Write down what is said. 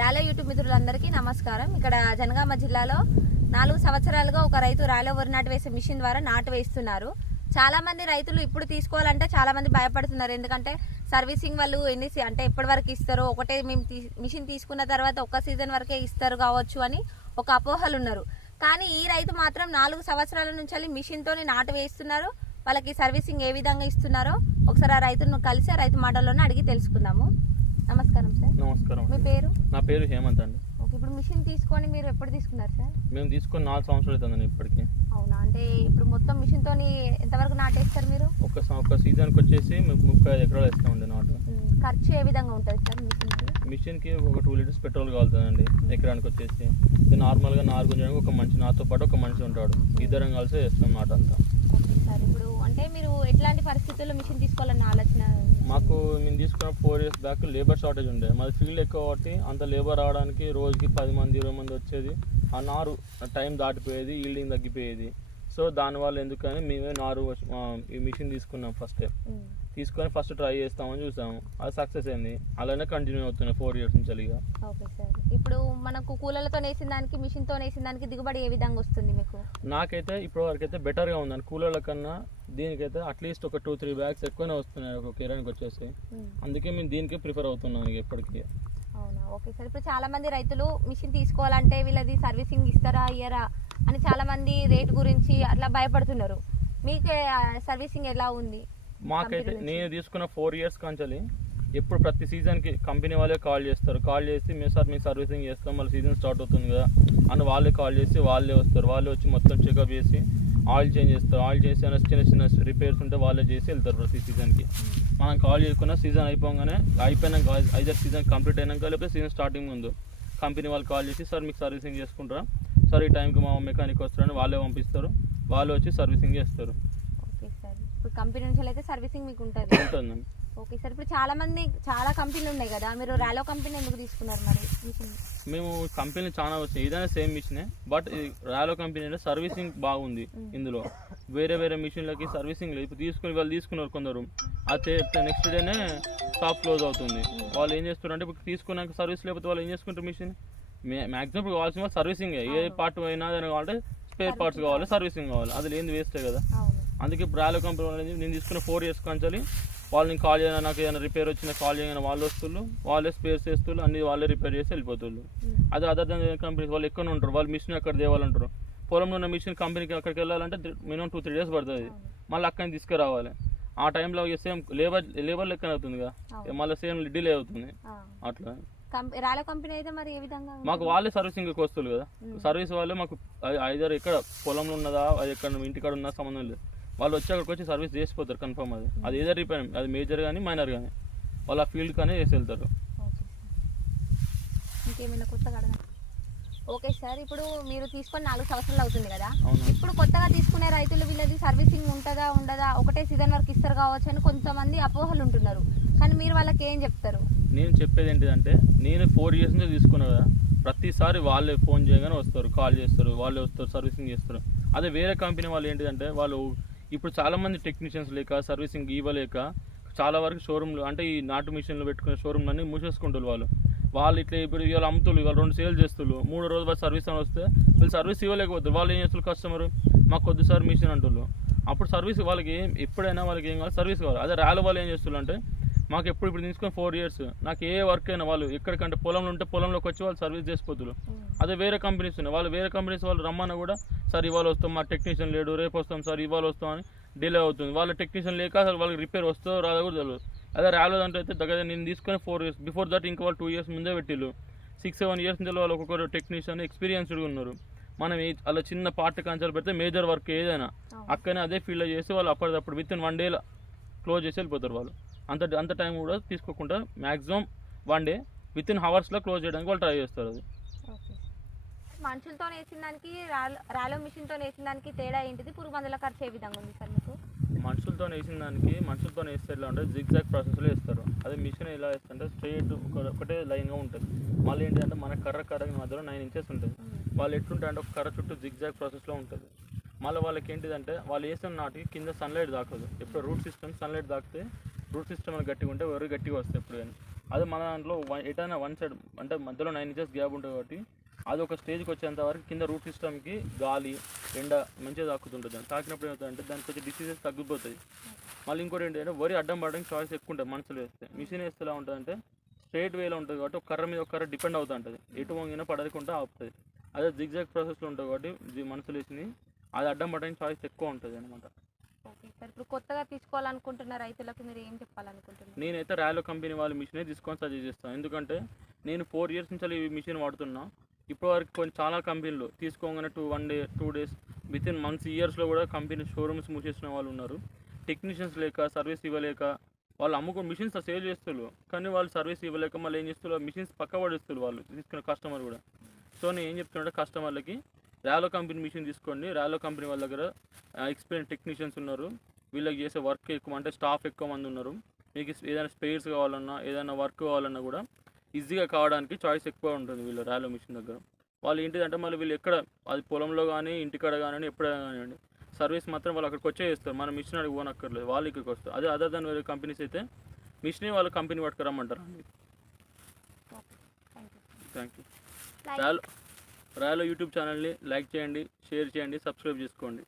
రాలో YouTube మిత్రులందరికీ నమస్కారం. ఇక్కడ జనగామ జిల్లాలో 4 సంవత్సరాలుగా ఒక రైతు రాలో వరి నాటు వేసే మిషన్ ద్వారా నాటు వేస్తున్నారు. చాలా మంది రైతులు ఇప్పుడు తీసుకోవాలంటే చాలా మంది భయపడుతున్నారు. ఎందుకంటే సర్వీసింగ్ వాళ్ళు అంటే ఎప్పటి వరకు ఇస్తారో, ఒకటే మేము మిషన్ తీసుకున్న తర్వాత ఒక సీజన్ వరకే ఇస్తారు కావచ్చు అని ఒక అపోహలు ఉన్నారు. కానీ ఈ రైతు మాత్రం 4 సంవత్సరాల నుంచి మిషన్ తోనే నాటు వేస్తున్నారు. వాళ్ళకి సర్వీసింగ్ ఏ విధంగా ఇస్తున్నారో ఒకసారి ఆ రైతును కలిసి ఆ రైతు మాటల్లోనే అడిగి తెలుసుకుందాము. నమస్కారం సార్. నమస్కారం. మీ పేరు? నా పేరు హేమంత్ అండి. ఓకే, ఇప్పుడు మిషన్ తీసుకొని మీరు ఎప్పుడు తీసుకున్నారు సార్? మేము తీసుకొని 4 సంవత్సరాలు అవుతుందండి ఇప్పటికి. అవునా, అంటే ఇప్పుడు మొత్తం మిషన్ తోని ఎంతవరకు నాటేస్తారు మీరు? ఒక సీజన్కి వచ్చేసి 35 ఎకరాలు వేస్తామండి నాటు. ఖర్చు ఏ విధంగా ఉంటుంది సార్ మిషన్కి? ఒక 2 లీటర్స్ పెట్రోల్ కావాలండి ఎకరానికి వచ్చేసి. ఇది నార్మల్గా నారు గుంజడానికి ఒక మనిషి, నాతో పాటు ఒక మనిషి ఉంటాడు, ఇద్దరం కలిసి వేస్తాం నాటు అంతా. ఓకే సార్, ఇప్పుడు అంటే మీరు ఎట్లాంటి పరిస్థితుల్లో మిషన్ తీసుకోవాలన్న ఆలోచన? మాకు మేము తీసుకున్న 4 years బ్యాక్ లేబర్ షార్టేజ్ ఉండే. మాది ఫీల్డ్ ఎక్కువ కాబట్టి అంత లేబర్ రావడానికి రోజుకి 10 మంది 20 మంది వచ్చేది. ఆ నారు టైం దాటిపోయేది, ఈల్డింగ్ తగ్గిపోయేది. సో దానివల్ల ఎందుకని మేమే నారు ఈ మిషన్ తీసుకున్నాం. తీసుకొని ఫస్ట్ ట్రై చేస్తామని చూసాము, అది సక్సెస్ అయింది. అలానే కంటిన్యూ అవుతున్నాయి 4 years నుంచి అలిగా. ఓకే సార్, ఇప్పుడు మనకు కూలర్లతో వేసిన దానికి మిషన్తో వేసిన దానికి దిగుబడి ఏ విధంగా వస్తుంది మీకు? నాకైతే ఇప్పటి వరకు అయితే బెటర్గా ఉందని. కూలర్ల కన్నా దీనికైతే అట్లీస్ట్ ఒక 2-3 bags ఎక్కువనే వస్తున్నాయి ఒక కిరానికి వచ్చేసి. అందుకే మేము దీనికే ప్రిఫర్ అవుతున్నాను ఎప్పటికీ. అవునా, ఓకే సార్. ఇప్పుడు చాలా మంది రైతులు మిషన్ తీసుకోవాలంటే వీళ్ళది సర్వీసింగ్ ఇస్తారా ఇయ్యరా అని చాలా మంది రేట్ గురించి అట్లా భయపడుతున్నారు. మీకు సర్వీసింగ్ ఎలా ఉంది? మాకైతే నేను తీసుకున్న 4 years కాంచాలి ఎప్పుడు ప్రతి సీజన్కి కంపెనీ వాళ్ళే కాల్ చేస్తారు. కాల్ చేసి మేము సార్ మీకు సర్వీసింగ్ చేస్తాం, మళ్ళీ సీజన్ స్టార్ట్ అవుతుంది కదా అని వాళ్ళే కాల్ చేసి వాళ్ళే వస్తారు. వాళ్ళే వచ్చి మొత్తం చెకప్ చేసి ఆయిల్ చేంజ్ చేస్తారు. ఆయిల్ చేసి చిన్న చిన్న రిపేర్స్ ఉంటే వాళ్ళే చేసి వెళ్తారు ప్రతి సీజన్కి. మనం కాల్ చేయకుండా సీజన్ అయిపోయినాక ఐదర్ సీజన్ కంప్లీట్ అయినాక లేకపోతే సీజన్ స్టార్టింగ్ ముందు కంపెనీ వాళ్ళు కాల్ చేసి సార్ మీకు సర్వీసింగ్ చేసుకుంటారా సార్, ఈ టైంకి మా మెకానిక్ వస్తారని వాళ్ళే పంపిస్తారు. వాళ్ళు వచ్చి సర్వీసింగ్ చేస్తారు. ఓకే సార్, ఇప్పుడు కంపెనీ నుంచి అయితే సర్వీసింగ్ మీకు ఉంటుంది? ఉంటుందండి. ఓకే సార్, ఇప్పుడు చాలా కంపెనీలు ఉన్నాయి కదా, మీరు రాలో కంపెనీ ఎందుకు తీసుకున్నారు మరి? మేము కంపెనీలు చాలా వచ్చాయి, ఏదైనా సేమ్ మిషనే. బట్ రాలో కంపెనీ సర్వీసింగ్ బాగుంది. ఇందులో వేరే మిషన్లకి సర్వీసింగ్ లేదు. ఇప్పుడు వాళ్ళు తీసుకున్నారు కొందరు, అయితే నెక్స్ట్ డేనే షాప్ క్లోజ్ అవుతుంది. వాళ్ళు ఏం చేస్తారు అంటే ఇప్పుడు తీసుకున్నాక సర్వీస్ లేకపోతే వాళ్ళు ఏం చేసుకుంటారు? మిషన్ మ్యాక్సిమం ఇప్పుడు కావాల్సిన సర్వీసింగ్. ఏ పార్ట్ అయినా ఏదైనా కావాలంటే స్పేర్ పార్ట్స్ కావాలి, సర్వీసింగ్ కావాలి. అది లేని వేస్టే కదా. అందుకే ఇప్పుడు రాలో కంపెనీ అనేది నేను తీసుకున్న 4 years కాంచాలి వాళ్ళని కాల్ చేయగా నాకు ఏదైనా రిపేర్ వచ్చినా కాల్ చేయగానే వాళ్ళు వస్తున్నారు, వాళ్ళే స్పేర్ చేస్తున్నారు, అన్ని వాళ్ళే రిపేర్ చేసి వెళ్ళిపోతున్నారు. అదే అదర్ దాన్ కంపెనీస్ వాళ్ళు ఎక్కడ ఉంటారు, వాళ్ళు మిషన్ అక్కడ తేవాలంటారు. పొలంలో ఉన్న మిషన్ కంపెనీకి అక్కడికి వెళ్ళాలంటే మినిమం 2-3 days పడుతుంది. మళ్ళీ అక్కడిని తీసుకురావాలి. ఆ టైంలో సేమ్ లేబర్ లెక్క అవుతుంది కదా, మళ్ళీ సేమ్ డిలే అవుతుంది. అట్లా రాలో కంపెనీ అయితే మరి ఏ విధంగా? మాకు వాళ్ళే సర్వీసింగ్ వస్తువులు కదా, సర్వీస్ వాళ్ళే మాకు ఐదర్ ఎక్కడ పొలంలో ఉన్నదా, అది ఎక్కడ ఇంటికాడ ఉన్నదా సంబంధం లేదు. వాళ్ళు వచ్చి అక్కడికి వచ్చి సర్వీస్ చేసిపోతారు కన్ఫర్మ్. అది ఏదో రిపేర్, అది మేజర్ కానీ మైనర్ కానీ వాళ్ళు ఆ ఫీల్డ్ కానీ చేసి వెళ్తారు. ఇంకేమైనా కొత్తగా అడగండి. ఓకే సార్, ఇప్పుడు మీరు తీసుకొని 4 సంవత్సరాలు అవుతుంది కదా, ఇప్పుడు కొత్తగా తీసుకునే రైతులు వీళ్ళది సర్వీసింగ్ ఉంటుందా ఉండదా, ఒకటే సీజన్ వరకు ఇస్తారు కావచ్చు అని కొంతమంది అపోహలు ఉంటున్నారు. కానీ మీరు వాళ్ళకి ఏం చెప్తారు? నేను చెప్పేది ఏంటిదంటే, నేను 4 years నుంచి తీసుకున్నా కదా, ప్రతిసారి వాళ్ళే ఫోన్ చేయగానే వస్తారు, కాల్ చేస్తారు, వాళ్ళే వస్తారు, సర్వీసింగ్ చేస్తారు. అదే వేరే కంపెనీ వాళ్ళు ఏంటిదంటే, వాళ్ళు ఇప్పుడు చాలామంది టెక్నీషియన్స్ లేక సర్వీసింగ్ ఇవ్వలేక చాలా వరకు షోరూమ్లు అంటే ఈ నాటు మిషన్లు పెట్టుకునే షోరూమ్లు అన్నీ మూసేసుకుంటారు. వాళ్ళు ఇట్లా ఇప్పుడు వీళ్ళు అమ్ముతులు, వాళ్ళు 2 సేల్ చేస్తున్నారు, 3 రోజుల बाद సర్వీస్ అని వస్తే వీళ్ళు సర్వీస్ ఇవ్వలేకపోతారు. వాళ్ళు ఏం చేస్తారు, కస్టమర్ మాకు కొద్ది సార్ మిషన్ అంటున్నారు. అప్పుడు సర్వీస్ వాళ్ళకి ఎప్పుడైనా వాళ్ళకి ఏం కావాలి, సర్వీస్ కావాలి. అదే రాలో వాళ్ళు ఏం చేస్తున్నారు అంటే, మాకు ఇప్పుడు తీసుకొని 4 years నాకు ఏ వర్క్ అయినా వాళ్ళు ఎక్కడికంటే పొలంలో ఉంటే పొలంలోకి వచ్చి వాళ్ళు సర్వీస్ చేసిపోతున్నారు. అదే వేరే కంపెనీస్ ఉన్నాయి, వాళ్ళు వేరే కంపెనీస్ వాళ్ళు రమ్మన్నా కూడా సార్ ఇవాళ వస్తాం, మా టెక్నీషియన్ లేడు, రేపు వస్తాం సార్, ఇవాళ వస్తాం అని డిలే అవుతుంది. వాళ్ళ టెక్నీషియన్ లేక అసలు వాళ్ళకి రిపేర్ వస్తుందో రాదో కూడా తెలియదు. అదే రాలేదంటే అయితే దగ్గర నేను తీసుకొని 4 years బిఫోర్ దట్ ఇంకా వాళ్ళు 2 years ముందే పెట్టిళ్ళు. 6-7 years నుంచి వాళ్ళు ఒక్కొక్కరు టెక్నీషియన్ ఎక్స్పీరియన్స్డ్గా ఉన్నారు. మనం అలా చిన్న పార్ట్ కాన్సల్ పెడితే మేజర్ వర్క్ ఏదైనా అక్కడనే అదే ఫీల్డ్లో చేసి వాళ్ళు అప్పటికప్పుడు విత్ ఇన్ 1 day క్లోజ్ చేసి వెళ్ళిపోతారు. వాళ్ళు అంత టైం కూడా తీసుకోకుండా మ్యాక్సిమం 1 day విత్ ఇన్ హవర్స్లో క్లోజ్ చేయడానికి వాళ్ళు ట్రై చేస్తారు. అది మనుషులతో వేసిన దానికి రాలో మిషన్తో వేసిన దానికి తేడా ఏంటిది? పురుగు మందుల ఖర్చు ఏ విధంగా ఉంది సార్ మీకు? మనుషులతో వేసిన దానికి, మనుషులతో వేస్తే ఎలా ఉంటుంది, జిగ్జాగ్ ప్రాసెస్లో వేస్తారు. అదే మిషన్ ఎలా వేస్తుంటే స్ట్రైట్ ఒకటే లైన్గా ఉంటుంది. మళ్ళీ ఏంటంటే మన కర్రకి మధ్యలో 9 inches ఉంటుంది. వాళ్ళు ఎట్లుంటారు అంటే ఒక కర్ర చుట్టూ జిగ్జాగ్ ప్రాసెస్లో ఉంటుంది. మళ్ళీ వాళ్ళకి ఏంటిదంటే వాళ్ళు వేసిన నాటికి కింద సన్లైట్ దాకదు. ఎప్పుడు రూట్ సిస్టమ్ సన్లైట్ దాకితే రూట్ సిస్టమ్ గట్టిగా ఉంటే ఎవరు గట్టిగా వస్తాయి ఎప్పుడు కానీ. అదే మన దాంట్లో ఎటైనా వన్ సైడ్ అంటే మధ్యలో 9 ఇంచెస్ గ్యాప్ ఉంటుంది కాబట్టి అది ఒక స్టేజ్కి వచ్చేంత వరకు కింద రూట్ సిస్టమ్కి గాలి ఎండ మంచిగా తాకుతుంటుంది. తాకినప్పుడు ఏమవుతుందంటే దానికి కొంచెం డిసీజెస్ తగ్గిపోతాయి. మళ్ళీ ఇంకోటి ఏంటంటే వరి అడ్డం పడడానికి చాయిస్ ఎక్కువ ఉంటుంది మనుషులు వేస్తే. మిషన్ వేస్తే ఎలా ఉంటుందంటే స్ట్రైట్ వేలో ఉంటుంది కాబట్టి ఒక కర్ర మీద ఒక కర్ర డిపెండ్ అవుతూ ఉంటుంది, ఎటు వంగినా పడకుండా ఆపుతుంది. అదే జిగ్జాగ్ ప్రాసెస్లో ఉంటుంది కాబట్టి మనుషులు వేసింది అది అడ్డం పడడానికి చాయిస్ ఎక్కువ ఉంటుంది అనమాట. ఓకే సార్, ఇప్పుడు కొత్తగా తీసుకోవాలనుకుంటున్న రైతులకు మీరు ఏం చెప్పాలనుకుంటున్నారు? నేనైతే రాయలో కంపెనీ వాళ్ళ మిషనే తీసుకొని సజెస్ట్ చేస్తాను. ఎందుకంటే నేను 4 ఇయర్స్ నుంచి ఈ మిషన్ వాడుతున్నా. ఇప్పటివరకు కొన్ని చాలా కంపెనీలు తీసుకోగానే 2 days వితిన్ మంత్స్ ఇయర్స్లో కూడా కంపెనీ షోరూమ్స్ మూసేసిన వాళ్ళు ఉన్నారు. టెక్నీషియన్స్ లేక సర్వీస్ ఇవ్వలేక వాళ్ళు అమ్ముకుని మిషన్స్ సేల్ చేస్తారు, కానీ వాళ్ళు సర్వీస్ ఇవ్వలేక మళ్ళీ ఏం చేస్తారు, మిషన్స్ పక్క పడేస్తారు వాళ్ళు తీసుకున్న కస్టమర్ కూడా. సో నేను ఏం చెప్తున్నా కస్టమర్లకి రాలో కంపెనీ మిషన్ తీసుకోండి. రాలో కంపెనీ వాళ్ళ దగ్గర ఎక్స్పీరియన్స్ టెక్నీషియన్స్ ఉన్నారు, వీళ్ళకి చేసే వర్క్ ఎక్కువ అంటే స్టాఫ్ ఎక్కువ మంది ఉన్నారు. మీకు ఏదైనా స్పేర్స్ కావాలన్నా ఏదైనా వర్క్ కావాలన్నా కూడా ఈజీగా కావడానికి చాయిస్ ఎక్కువ ఉంటుంది వీళ్ళు రాలో మిషన్ దగ్గర. వాళ్ళు ఏంటిదంటే మళ్ళీ వీళ్ళు ఎక్కడ అది పొలంలో కానీ ఇంటికాడ కానీ ఎప్పుడైనా కానివ్వండి సర్వీస్ మాత్రం వాళ్ళు అక్కడికి వచ్చే చేస్తారు, మనం మిషన్ అడిగి పోనక్కర్లేదు, వాళ్ళు ఇక్కడికి వస్తారు. అదే అదర్ దాన్ వేరే కంపెనీస్ అయితే మిషనే వాళ్ళ కంపెనీ పట్టుకురమ్మంటారు అండి. Thank you. రాలో యూట్యూబ్ ఛానల్ని లైక్ చేయండి, షేర్ చేయండి, సబ్స్క్రైబ్ చేసుకోండి.